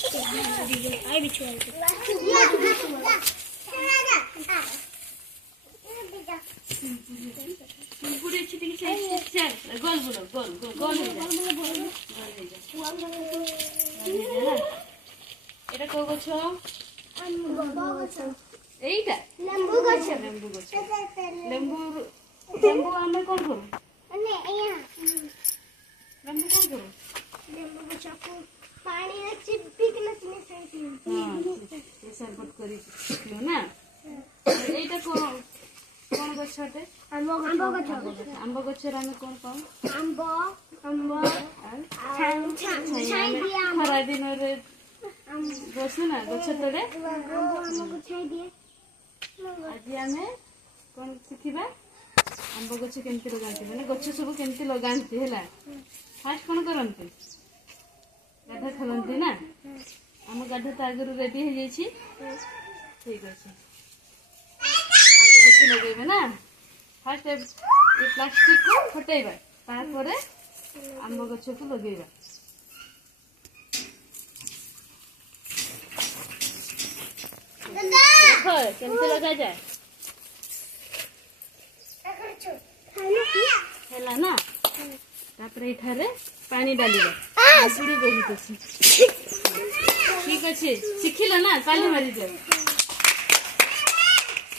आई बिछुआ पूरे छिटी की चल गोल बोलो गोल गोल गोल এটা কো গছ আম্ব গছ এইটা লেম্বু গছ লেম্বু গছ লেম্বু লেম্বু আমি কোন করব মানে এইয়া লেম্বু কোন করব লেম্বু গছକୁ पानी में चिपकी के नचने से हां ये सरबत करी पियो ना এইটা কোন কোন গছতে আম্ব গছ আম্ব গছরে আমি কোন পাও আম্ব আম্ব ছাই দিয়া খরা দিনরে বসু না গছ তলে আম্ব ছাই দিয়ে আজি আমি কোন শিখিবা আম্ব গছ কেমতি লগাନ୍ତି মানে গছ সব কেমতি লগাନ୍ତି হেলা ফার্স্ট কোন করନ୍ତି গাধা খেলନ୍ତି না ଆମ ଗାଧା ତ ଆଗରୁ ରେଡି ହେଇ ଯାଇଛି ଠିକ ଅଛି ଆମ୍ବ ଗଛ ଲଗେଇବେ ନା ଫାର୍ଷ୍ଟ ଏ ପ୍ଲାଷ୍ଟିକ କୁ ଫଟେଇବା ତାପରେ ଆମ୍ବ ଗଛକୁ ଲଗେଇବା ଦେଖ କେମିତି ଲଗାଯାଏ ହେଲା ନା ତାପରେ ଏଠାରେ ପାଣି ଡାଲିବା ଆସୁଡ଼ି ବହୁତ ଅଛି ଠିକ ଅଛି ଶିଖିଲ ନା ତାଲି ମାରି ଦିଅ